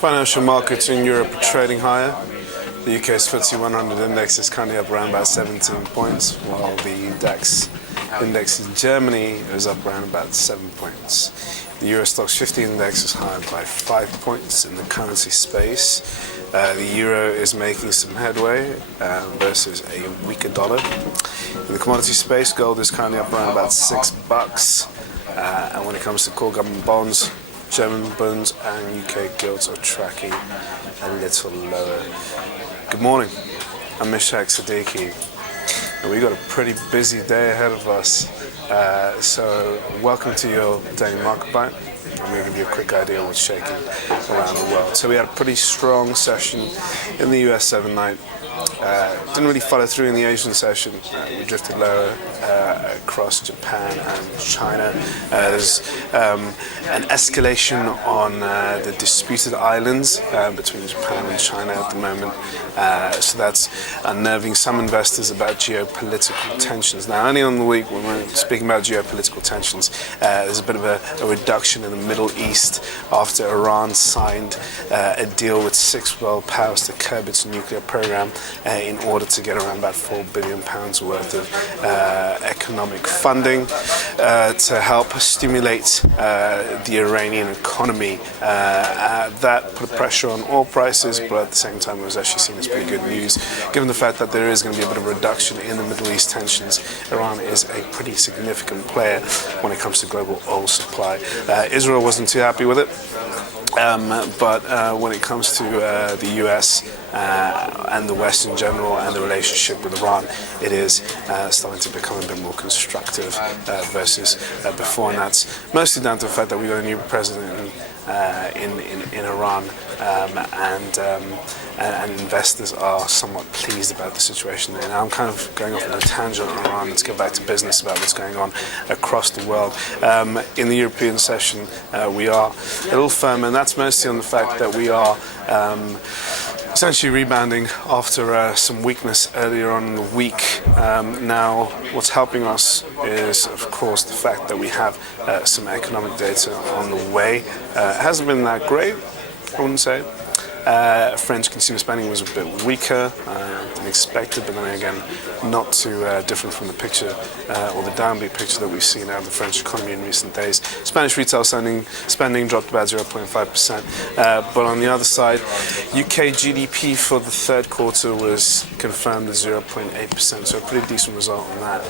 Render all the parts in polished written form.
Financial markets in Europe are trading higher. The UK's FTSE 100 index is currently up around about 17 points, while the DAX index in Germany is up around about 7 points. The Euro Stoxx 50 index is higher by 5 points in the currency space. The euro is making some headway versus a weaker dollar. In the commodity space, gold is currently up around about $6. And when it comes to core government bonds, German bonds and UK gilts are tracking a little lower. Good morning, I'm Ishaq Siddiqi, and we've got a pretty busy day ahead of us. So welcome to your daily market bite. I'm going to give you a quick idea of what's shaking around the world. So we had a pretty strong session in the US overnight. Didn't really follow through in the Asian session. We drifted lower across Japan and China. There's an escalation on the disputed islands between Japan and China at the moment. So that's unnerving some investors about geopolitical tensions. Now, early on in the week, when we're speaking about geopolitical tensions, there's a bit of a reduction in the Middle East after Iran signed a deal with 6 world powers to curb its nuclear program in order to get around about £4 billion worth of economic funding to help stimulate the Iranian economy. That put pressure on oil prices, but at the same time it was actually seen as pretty good news, given the fact that there is going to be a bit of a reduction in the Middle East tensions. Iran is a pretty significant player when it comes to global oil supply. Israel wasn't too happy with it. But when it comes to the US and the West in general and the relationship with Iran, it is starting to become a bit more constructive versus before, and that's mostly down to the fact that we got a new president in Iran, and investors are somewhat pleased about the situation there. Now I'm kind of going off on a tangent on Iran. Let's get back to business about what's going on across the world. In the European session, we are a little firmer, and that's mostly on the fact that we are essentially rebounding after some weakness earlier on in the week. Now, what's helping us is, of course, the fact that we have some economic data on the way. It hasn't been that great, I wouldn't say. French consumer spending was a bit weaker than expected, but then again, not too different from the picture or the downbeat picture that we've seen out of the French economy in recent days. Spanish retail spending dropped about 0.5%, but on the other side, UK GDP for the third quarter was confirmed at 0.8%, so a pretty decent result on that.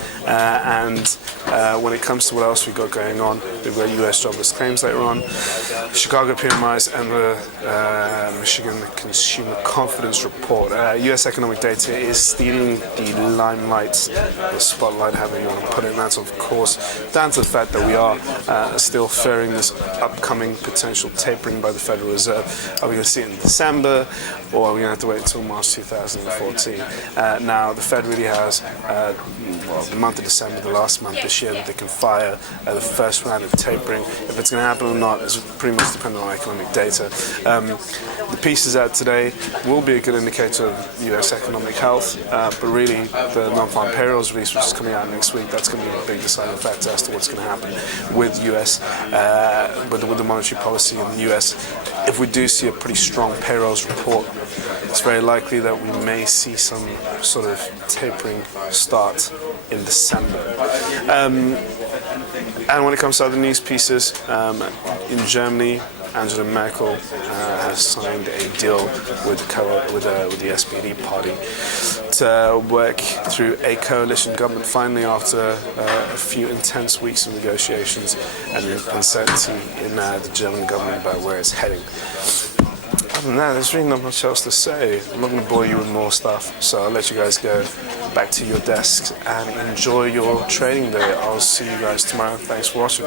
And when it comes to what else we've got going on, we've got US jobless claims later on, Chicago PMIs, and the Michigan Consumer Confidence Report. US economic data is stealing the limelight, the spotlight, however you want to put it, and that's of course down to the fact that we are still fearing this upcoming potential tapering by the Federal Reserve. Are we going to see it in December, or are we going to have to wait until March 2014? Now, the Fed really has the month of December, the last month this year, that they can fire the first round of tapering. If it's going to happen or not is pretty much dependent on economic data. The pieces out today will be a good indicator of US economic health, but really the non-farm payrolls release, which is coming out next week, that's going to be a big deciding factor as to what's going to happen with US, with the monetary policy in the US. If we do see a pretty strong payrolls report, it's very likely that we may see some sort of tapering start in December. And when it comes to other news pieces, in Germany, Angela Merkel has signed a deal with the SPD party to work through a coalition government finally, after a few intense weeks of negotiations and uncertainty in the German government about where it's heading. Other than that, there's really not much else to say. I'm not going to bore you with more stuff, so I'll let you guys go back to your desks and enjoy your trading day. I'll see you guys tomorrow. Thanks for watching.